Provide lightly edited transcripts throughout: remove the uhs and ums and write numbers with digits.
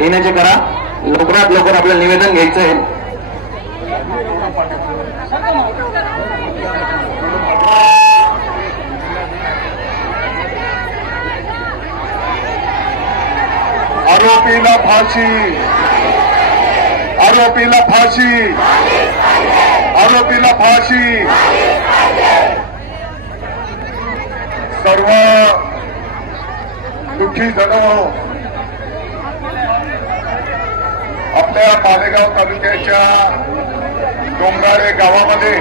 येण्याचे करा. लवकरात लवकर आपल्याला निवेदन घ्यायचं आहे. आरोपीला फाशी, आरोपीला फाशी, आरोपीला फाशी. सर्व दुःखी जण आपल्या मालेगाव तालुक्याच्या डोंगराळे गावामध्ये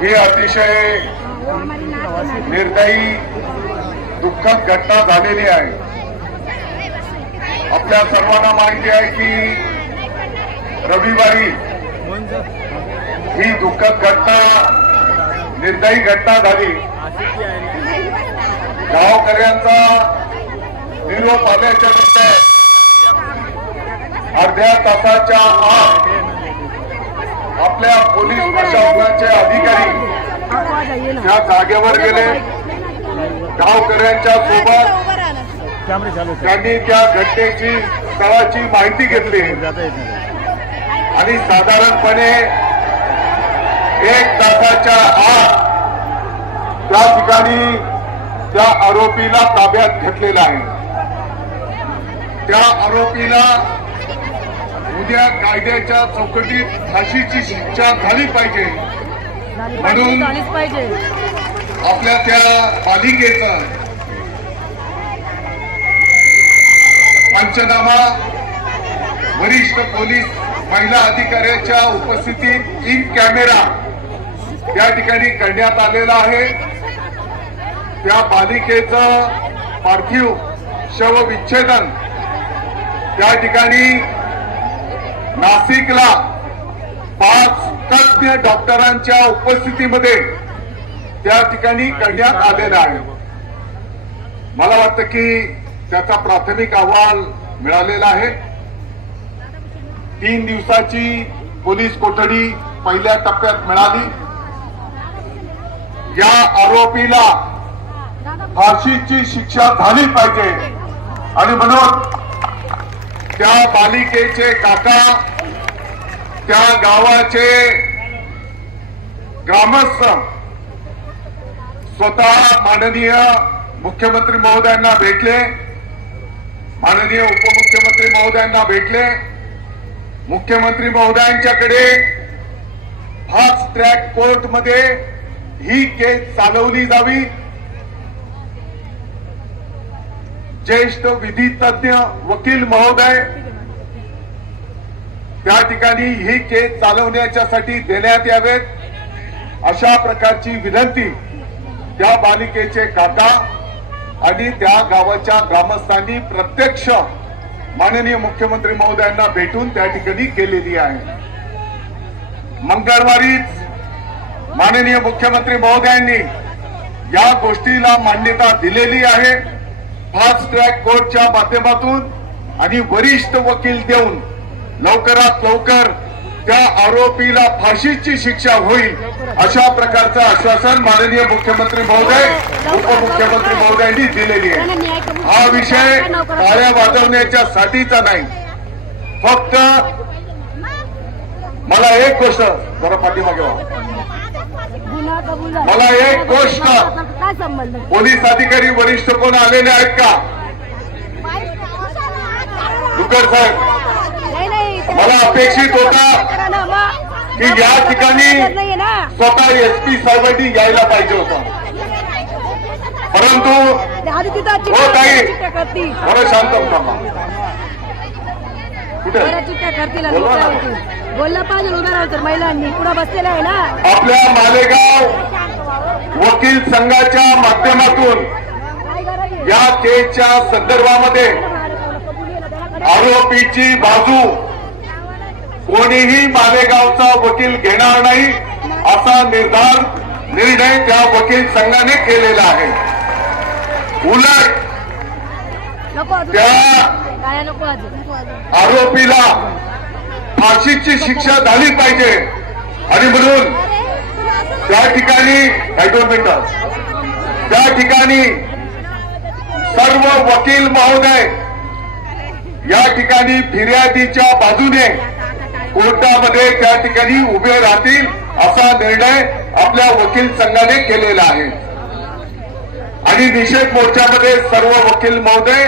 ही अतिशय निर्दयी दुःखद घटना झालेली आहे. आपल्या सर्वांना माहिती आहे की रविवारी ही दुःखद घटना, निर्दयी घटना झाली. गावकऱ्यांचा निरोप आल्याच्या नंतर अर्ध्या तासाच्या आत आपल्या पोलीस प्रशासनाचे अधिकारी त्या जागेवर गेले. गावकऱ्यांच्या सोबत त्यांनी त्या घटनेची स्थळाची माहिती घेतली आणि साधारणपणे 1 तासाच्या आत त्या ठिकाणी त्या आरोपीला ताब्यात घेतलेला आहे. त्या आरोपीला उद्या कायद्याच्या चौकटीत फाशीची शिक्षा झाली पाहिजे म्हणून आपल्या त्या पालिकेचा पंचनामा वरिष्ठ पोलीस महिला अधिकाऱ्याच्या उपस्थितीत इन कॅमेरा त्या ठिकाणी करण्यात आलेला आहे. त्या बालिकेचं पार्थिव शवविच्छेदन त्या ठिकाणी नाशिकला 5 तज्ञ डॉक्टरांच्या उपस्थितीमध्ये त्या ठिकाणी करण्यात आलेला आहे. मला वाटतं की त्याचा प्राथमिक अहवाल मिळालेला आहे. 3 दिवसाची पोलीस कोठडी पहिल्या टप्प्यात मिळाली. या आरोपीला फाशीची शिक्षा झाली पाहिजे आणि म्हणून त्या बालिकेचे काका, त्या गावाचे ग्रामस्थ स्वतः माननीय मुख्यमंत्री महोदयांना भेटले, माननीय उपमुख्यमंत्री महोदयांना भेटले. मुख्यमंत्री महोदयांच्याकडे फास्ट ट्रॅक कोर्टमध्ये ही केस चालवली जावी. ज्येष्ठ विधी तज्ञ वकील महोदय त्या ठिकाणी ही केस चालवण्याच्यासाठी देण्यात यावेत अशा प्रकारची विनंती त्या बालिकेचे काका आणि त्या गावाच्या ग्रामस्थांनी प्रत्यक्ष माननीय मुख्यमंत्री महोदयांना भेटून त्या ठिकाणी केलेली आहे. मंगळवारीच माननीय मुख्यमंत्री महोदयांनी या गोष्टीला मान्यता दिलेली आहे. फास्ट ट्रॅक कोर्टच्या माध्यमातून आणि वरिष्ठ वकील देऊन लवकरात लवकर त्या आरोपीला फाशीची शिक्षा होईल अशा प्रकारचं आश्वासन माननीय मुख्यमंत्री महोदय, उपमुख्यमंत्री महोदयांनी दिलेली आहे. हा विषय टाळ्या वाजवण्याच्या साठीचा नाही. फक्त मला एक गोष्ट, जरा पाठीमागे व्हा, मला एक गोष्ट, पोलीस अधिकारी वरिष्ठ कोण आलेले आहेत का? दुकर साहेब, मला अपेक्षित होता की या ठिकाणी स्वतः एसपी साहेबांनी यायला पाहिजे होतं, परंतु हो ताई, बरं शांत होता. कुठे बोलला पाहिजे उभ्या राहतो महिलांनी पुढे बसलेला आहे ना. आपल्या मालेगाव वकील संघाच्या माध्यमातून या केसच्या संदर्भामध्ये आरोपीची बाजू कोणीही मालेगावचा वकील घेणार नाही असा निर्णय त्या वकील संघाने केलेला आहे. उलट त्या आरोपीला फाशीची शिक्षा झाली पाहिजे आणि म्हणून त्या ठिकाणी 2 मिनिटं त्या ठिकाणी सर्व वकील महोदय या ठिकाणी फिर्यादीच्या बाजूने कोर्टामध्ये त्या ठिकाणी उभे राहतील असा निर्णय आपल्या वकील संघाने केलेला आहे. आणि निषेध मोर्चामध्ये सर्व वकील महोदय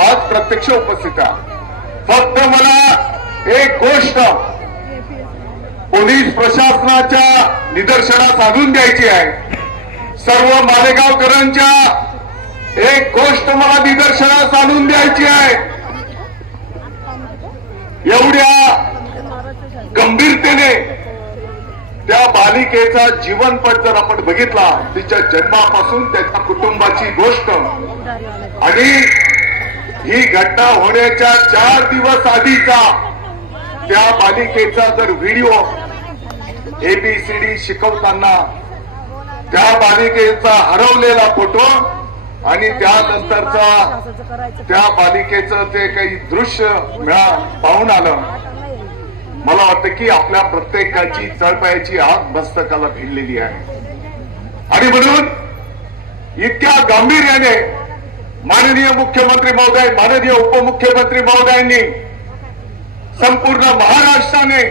आज प्रत्यक्ष उपस्थित आहे. फक्त मला एक गोष्ट पोलीस प्रशासनाच्या निदर्शनास आणून द्यायची आहे. सर्व मालेगावकरांच्या एक गोष्ट मला निदर्शनास आणून द्यायची आहे. एवढ्या गंभीरतेने त्या बालिकेचा जीवनपट जर आपण बघितला, तिच्या जन्मापासून त्याच्या कुटुंबाची गोष्ट, आणि ही घटना होण्याच्या 4 दिवस आधीचा त्या बालिकेचा जर व्हिडिओ ABCD शिकवताना त्या बालिकेचा हरवलेला फोटो आणि त्यानंतरचा त्या बालिकेचं ते काही दृश्य पाहून आलं, मला वाटतं की आपल्या प्रत्येकाची तळपायाची आग मस्तकाला भिडलेली आहे. आणि म्हणून इतक्या गांभीर्याने माननीय मुख्यमंत्री महोदय, माननीय उपमुख्यमंत्री महोदयांनी, संपूर्ण महाराष्ट्राने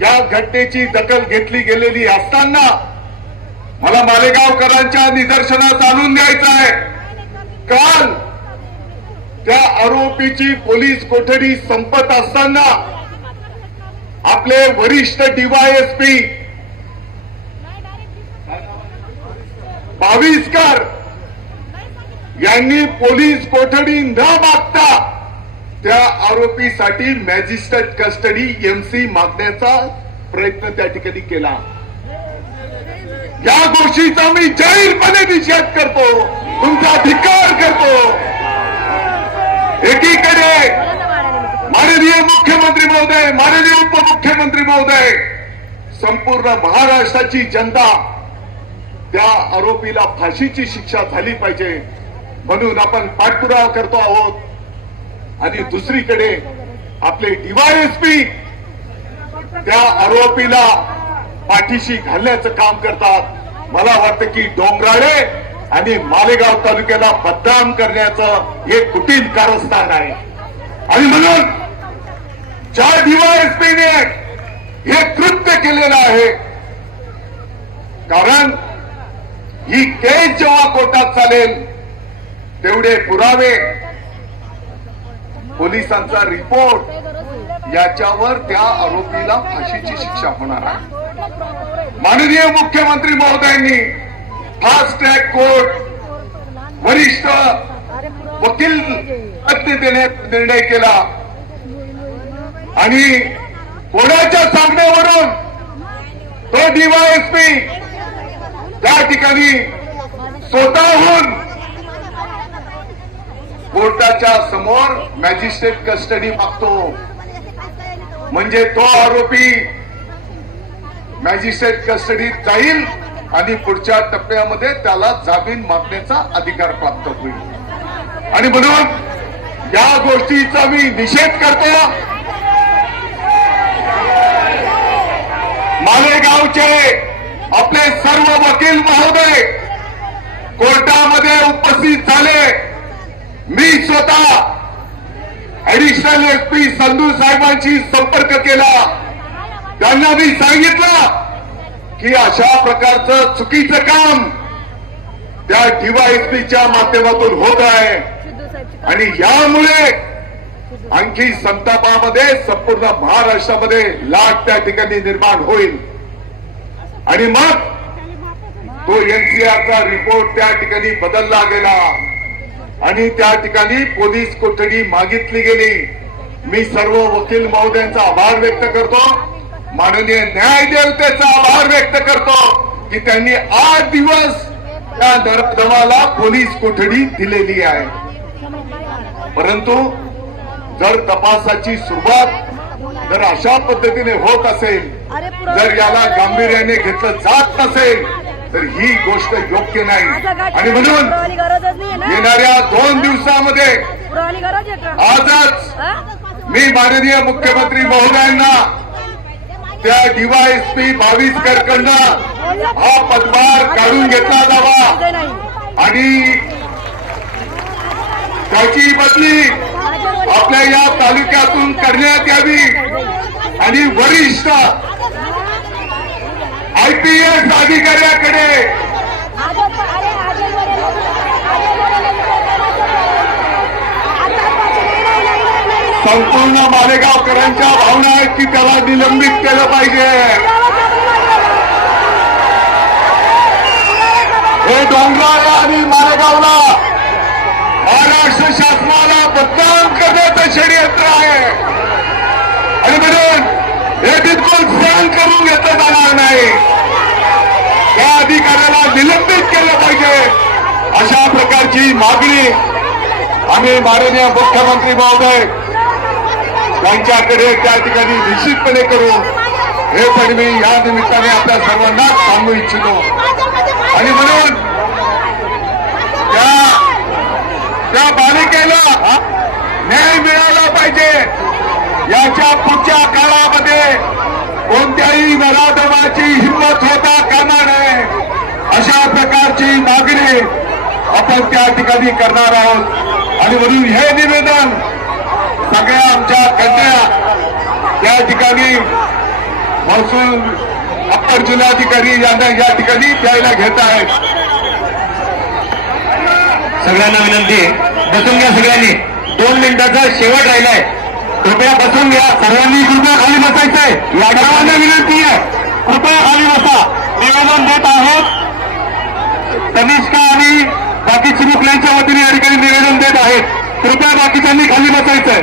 या घटनेची दखल घेतली गेलेली असताना मला मालेगावकरांच्या निदर्शनास आणून द्यायचं आहे. काल त्या आरोपीची पोलीस कोठडी संपत असताना आपले वरिष्ठ DYSP भाविस्कर यांनी पोलीस कोठडी न मागता त्या आरोपीसाठी मॅजिस्ट्रेट कस्टडी MC मागण्याचा प्रयत्न त्या ठिकाणी केला. या गोष्टीचा मी जाहीरपणे निषेध करतो, तुमचा धिक्कार करतो. एकीकडे माननीय मुख्यमंत्री महोदय, माननीय उपमुख्यमंत्री महोदय, संपूर्ण महाराष्ट्राची जनता त्या आरोपीला फाशीची शिक्षा झाली पाहिजे म्हणून आपण पाठपुरावा करतो आहोत. आणि दुसरीकडे आपले DYSP त्या आरोपीला पाठीशी घालण्याचं काम करतात. मला वाटतं की डोंगराळे आणि मालेगाव तालुक्याला बदनाम करण्याचं हे कुटील कारस्थान आहे. आणि म्हणून ज्या DYSPने हे कृत्य केलेलं आहे, कारण ही केस जेव्हा कोर्टात चालेल तेवढे पुरावे, पोलिसांचा रिपोर्ट याच्यावर त्या आरोपीला फाशीची शिक्षा होणार आहे. माननीय मुख्यमंत्री महोदयांनी फास्ट ट्रॅक कोर्ट वरिष्ठ वकील तज्ञ देण्याचा निर्णय केला आणि कोणाच्या सांगण्यावरून तो DYSP त्या ठिकाणी स्वतःहून कोर्टाच्या समोर मॅजिस्ट्रेट कस्टडी मागतो. म्हणजे तो आरोपी मॅजिस्ट्रेट कस्टडीत जाईल आणि पुढच्या टप्प्यामध्ये त्याला जामीन मागण्याचा अधिकार प्राप्त होईल. आणि म्हणून या गोष्टीचा मी निषेध करतो. मालेगावचे आपले सर्व वकील महोदय कोर्टामध्ये उपस्थित झाले. मी स्वतः ऍडिशनल SP संधू साहेबांशी संपर्क केला. त्यांना मी सांगितलं की अशा प्रकारचं चुकीचं काम त्या DYSPच्या माध्यमातून होत आहे आणि यामुळे आणखी संतापामध्ये संपूर्ण महाराष्ट्रामध्ये लाट त्या ठिकाणी निर्माण होईल. आणि मग तो NCRचा रिपोर्ट त्या ठिकाणी बदलला गेला आणि त्या ठिकाणी पोलीस कोठडी मागितली गेली. मी सर्व वकील महोदयांचा आभार व्यक्त करतो, माननीय न्यायदेवतेचा आभार व्यक्त करतो की त्यांनी 8 दिवस त्या नराधमाला पोलीस कोठडी दिलेली आहे. परंतु जर तपासाची सुरुवात जर अशा पद्धतीने होत असेल, जर याला गांभीर्याने घेतलं जात नसेल तर ही गोष्ट योग्य नाही. आणि म्हणून येणाऱ्या 2 दिवसामध्ये आजच मी माननीय मुख्यमंत्री महोदयांना त्या DYSP भाविस्करकडनं हा पदभार काढून घेतला जावा आणि त्याची बदली आपल्या या तालुक्यातून करण्यात यावी आणि वरिष्ठ IPS अधिकाऱ्याकडे संपूर्ण मालेगावकरांच्या भावना आहेत की त्याला निलंबित केलं पाहिजे. हे डोंगराला आणि मालेगावला महाराष्ट्र शासनाला बदनाम करण्याचं षडयंत्र आहे आणि म्हणून हे बिलकुल सहन करून घेतलं जाणार नाही. या अधिकाऱ्याला निलंबित केलं पाहिजे अशा प्रकारची मागणी आम्ही माननीय मुख्यमंत्री महोदय त्यांच्याकडे त्या ठिकाणी निश्चितपणे करू. हे पण मी या निमित्ताने आपल्या सर्वांना सांगू इच्छितो आणि म्हणून त्या बालिकेला न्याय मिळाला पाहिजे. याच्या पुढच्या काळामध्ये कोणत्याही नराधमाची हिंमत होता कामा नये अशा प्रकारची मागणी आपण त्या ठिकाणी करणार आहोत आणि म्हणून हे निवेदन सगळ्या आमच्या कन्या त्या ठिकाणी महसूल अप्पर जिल्हाधिकारी यांना या ठिकाणी द्यायला घेत आहेत. सगळ्यांना विनंती आहे, बसून घ्या. सगळ्यांनी 2 मिनिटाचा शेवट राहिलाय. कृपया बसून घ्या. सर्वांनी कृपया खाली बसायचंय. या सर्वांना विनंती आहे, कृपया खाली बसा. निवेदन देत आहोत. तनिष्का आणि बाकी चिमुकल्यांच्या वतीने या ठिकाणी निवेदन देत आहेत. कृपया बाकीच्यांनी खाली बसायचंय.